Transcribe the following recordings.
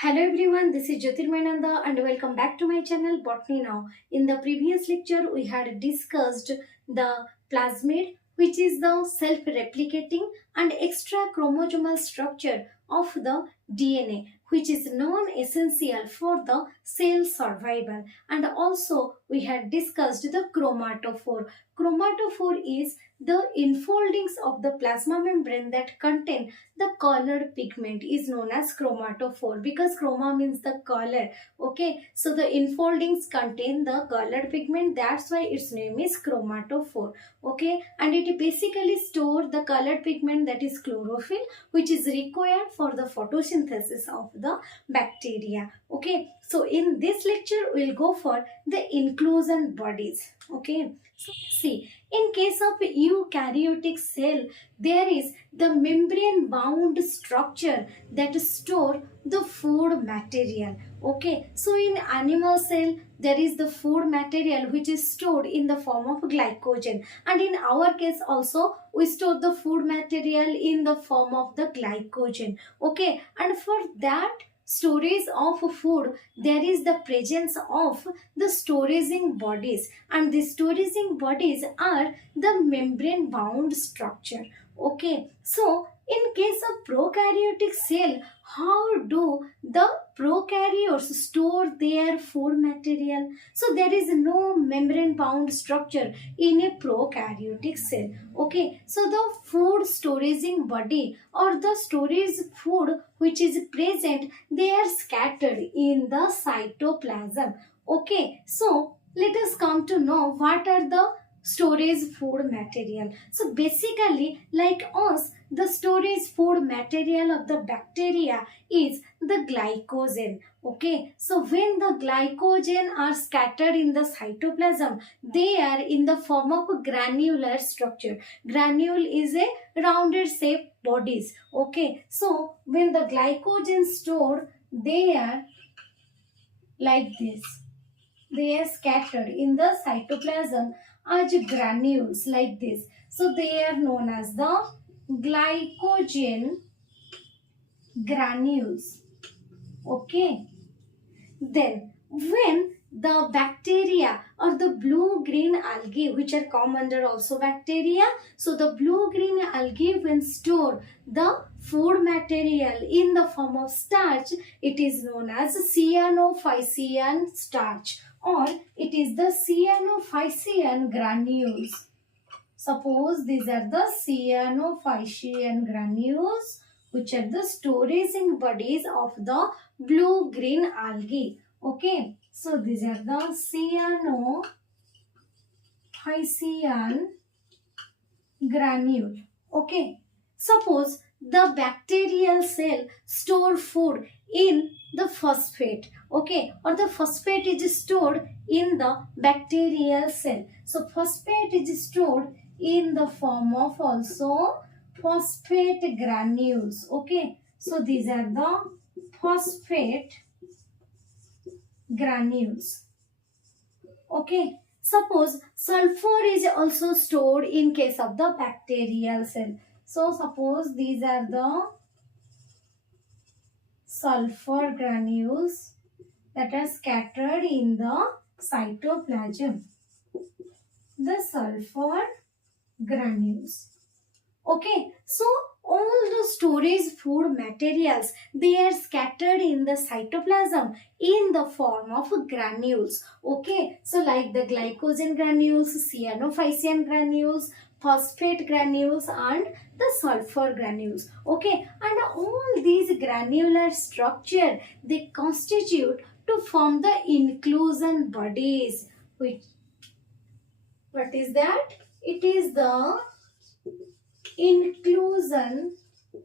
Hello everyone, this is Jyotirmayananda and welcome back to my channel Botany Now. In the previous lecture, we had discussed the plasmid, which is the self-replicating and extra chromosomal structure of the DNA, which is non-essential for the cell survival. And also, we had discussed the chromatophore. Chromatophore is the enfoldings of the plasma membrane that contain the colored pigment is known as chromatophore because chroma means the color. Okay, so the enfoldings contain the colored pigment, that's why its name is chromatophore. Okay, and it basically stores the colored pigment, that is chlorophyll, which is required for the photosynthesis of the bacteria. Okay, so in this lecture we'll go for the inclusion bodies. Okay, so see, in case of eukaryotic cell, there is the membrane bound structure that store the food material. Okay, so in animal cell there is the food material which is stored in the form of glycogen, and in our case also we store the food material in the form of the glycogen. Okay, and for that storage of food there is the presence of the storing bodies, and the storing bodies are the membrane bound structure. Okay, so in case of prokaryotic cell, how do the prokaryotes store their food material? So there is no membrane bound structure in a prokaryotic cell. Okay, so the food storing body or the storage food which is present, they are scattered in the cytoplasm. Okay, so let us come to know what are the storage food material. So basically, like us, the storage food material of the bacteria is the glycogen. Okay, so when the glycogen are scattered in the cytoplasm, they are in the form of a granular structure. Granule is a rounded shape bodies. Okay, so when the glycogen stored, they are like this. They are scattered in the cytoplasm as granules like this. So they are known as the glycogen granules. Okay. Then when the bacteria or the blue-green algae, which are come under also bacteria, so the blue-green algae when store the food material in the form of starch, it is known as cyanophycean starch, or it is the cyanophycean granules. Suppose these are the cyanophycean granules, which are the storing bodies of the blue-green algae. Okay, so these are the cyanophycean granule. Okay, suppose the bacterial cell store food in the phosphate. Okay, or the phosphate is stored in the bacterial cell. So phosphate is stored in the form of also phosphate granules. Okay, so these are the phosphate granules. Okay, suppose sulfur is also stored in case of the bacterial cell. So suppose these are the sulfur granules that are scattered in the cytoplasm. The sulfur granules. Okay, so all the storage food materials, they are scattered in the cytoplasm in the form of granules. Okay, so like the glycogen granules, cyanophycean granules, phosphate granules and the sulfur granules. Okay, and all these granular structure, they constitute to form the inclusion bodies. What is that? It is the inclusion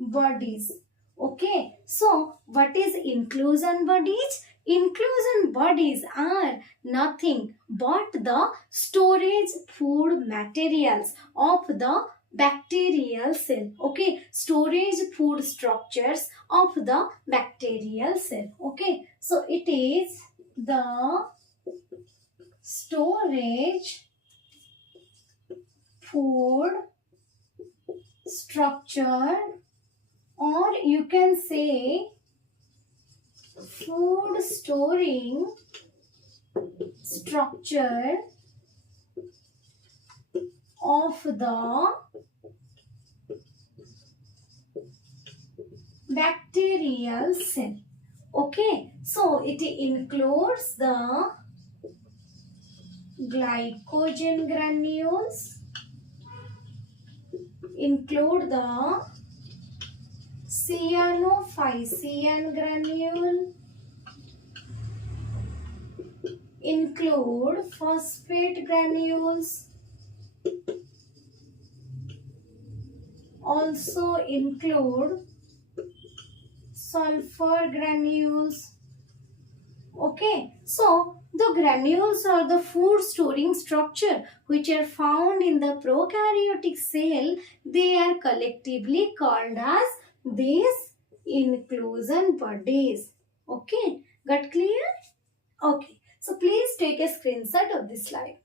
bodies. Okay, so what is inclusion bodies? Inclusion bodies are nothing but the storage food materials of the bacterial cell. Okay, storage food structures of the bacterial cell. Okay, so it is the storage food structure, or you can say food storing structure of the bacterial cell. Okay, so it includes the glycogen granules, include the cyanophycean granule, include phosphate granules, also include sulfur granules. Okay, so the granules are the food storing structure which are found in the prokaryotic cell. They are collectively called as these inclusion bodies. Okay, got clear? Okay, so please take a screenshot of this slide.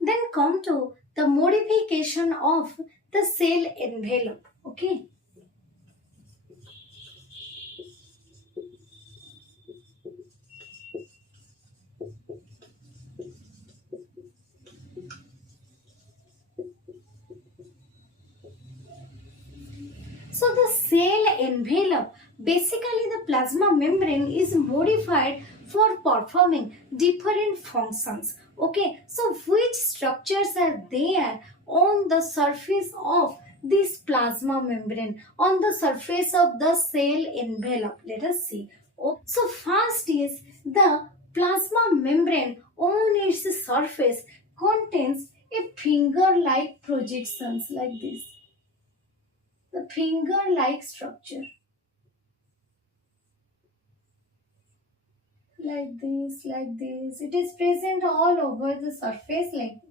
Then come to the modification of the cell envelope. Okay. So the cell envelope, basically the plasma membrane is modified for performing different functions. Okay, so which structures are there on the surface of this plasma membrane, on the surface of the cell envelope? Let us see. Oh, so first is the plasma membrane on its surface contains a finger-like projections like this. The finger-like structure. Like this, like this. It is present all over the surface like this.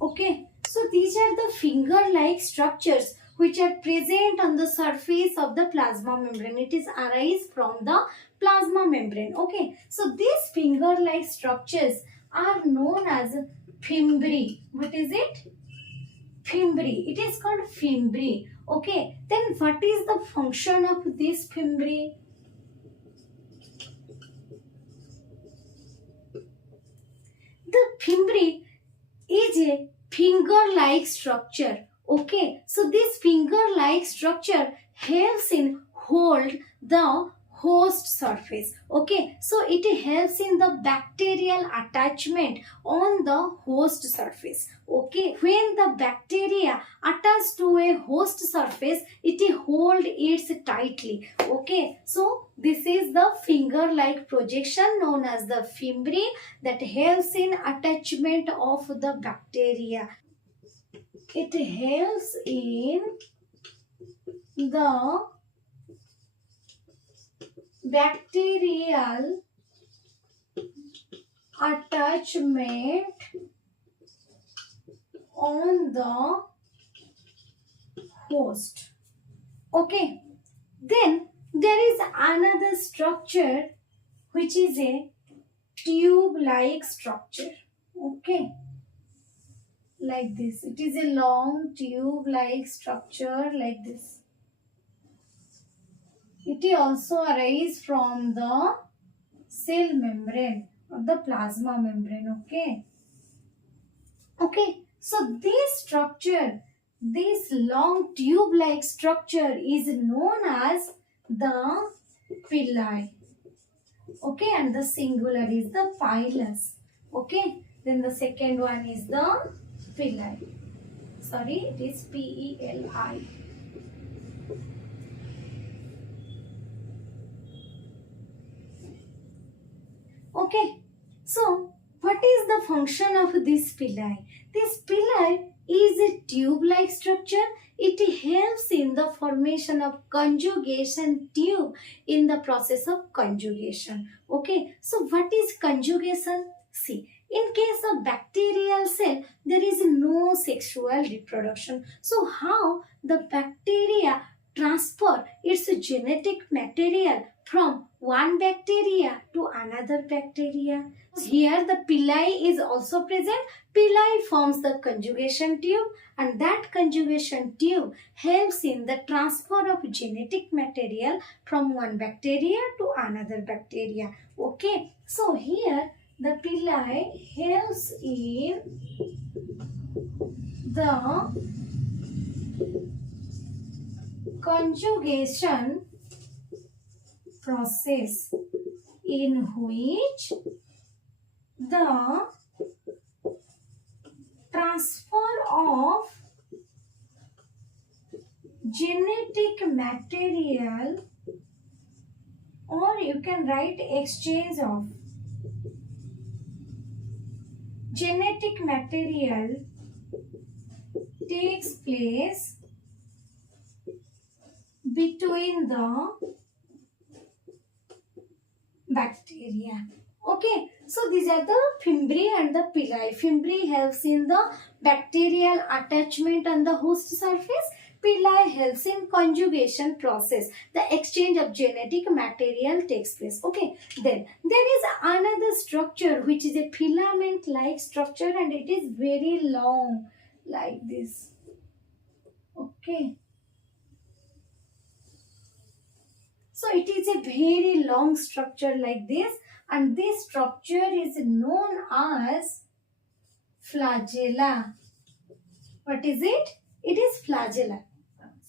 Okay, so these are the finger-like structures which are present on the surface of the plasma membrane. It is arise from the plasma membrane. Okay, so these finger-like structures are known as fimbriae. What is it? Fimbriae. It is called fimbriae. Okay, then what is the function of this fimbriae? The fimbriae is a finger-like structure. Okay, so this finger-like structure helps in hold the host surface. Okay, so it helps in the bacterial attachment on the host surface. Okay, when the bacteria attach to a host surface, it hold it tightly. Okay, so this is the finger-like projection known as the fimbriae that helps in attachment of the bacteria. It helps in the bacterial attachment on the host. Okay, then there is another structure which is a tube-like structure. Okay, like this. It is a long tube-like structure like this. It also arises from the cell membrane or the plasma membrane. Okay. Okay. So this structure, this long tube-like structure is known as the pili. Okay, and the singular is the pilus. Okay, then the second one is the pili. Sorry, it is P-E-L-I. Okay, so what is the function of this pili? This pili is a tube-like structure. It helps in the formation of conjugation tube in the process of conjugation. Okay, so what is conjugation? See, In case of bacterial cell, there is no sexual reproduction. So how the bacteria transfer its genetic material from one bacteria to another bacteria? Here the pili is also present. Pili forms the conjugation tube, and that conjugation tube helps in the transfer of genetic material from one bacteria to another bacteria. Okay, so here the pili helps in the conjugation process in which the transfer of genetic material, or you can write exchange of genetic material, takes place between the bacteria. Okay, so these are the Fimbriae and the pili. Fimbriae helps in the bacterial attachment on the host surface. Pili helps in conjugation process. The exchange of genetic material takes place. Okay, then there is another structure which is a filament-like structure, and it is very long like this. Okay. So it is a very long structure like this, and this structure is known as flagella. What is it? It is flagella.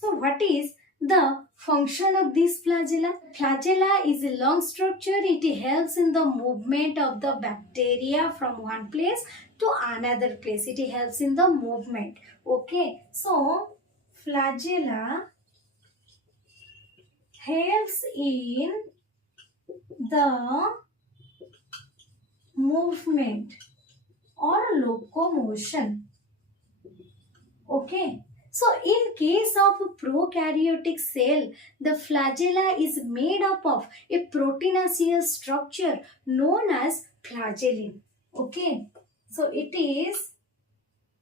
So what is the function of this flagella? Flagella is a long structure. It helps in the movement of the bacteria from one place to another place. It helps in the movement. Okay. So flagella helps in the movement or locomotion. Okay. So in case of prokaryotic cell, the flagella is made up of a proteinaceous structure known as flagellin. Okay. So it is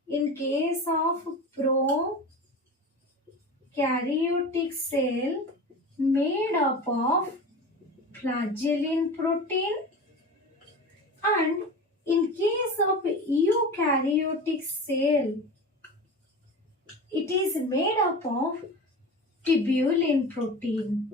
in case of prokaryotic cell made up of flagellin protein, and in case of eukaryotic cell, it is made up of tubulin protein.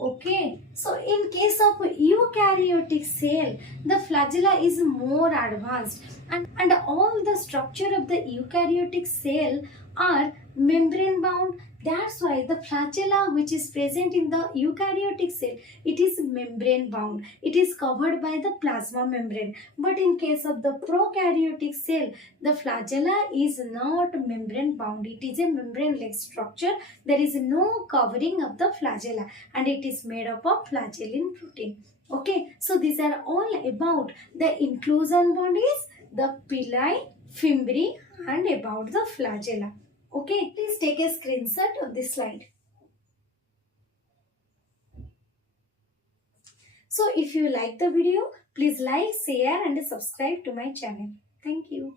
Okay, so in case of eukaryotic cell, the flagella is more advanced, and all the structure of the eukaryotic cell are membrane bound. That's why the flagella which is present in the eukaryotic cell, it is membrane bound. It is covered by the plasma membrane. But in case of the prokaryotic cell, the flagella is not membrane bound. It is a membrane-like structure. There is no covering of the flagella, and it is made up of flagellin protein. Okay, so these are all about the inclusion bodies, the pili, Fimbriae, and about the flagella. Okay, please take a screenshot of this slide. So if you like the video, please like, share and subscribe to my channel. Thank you.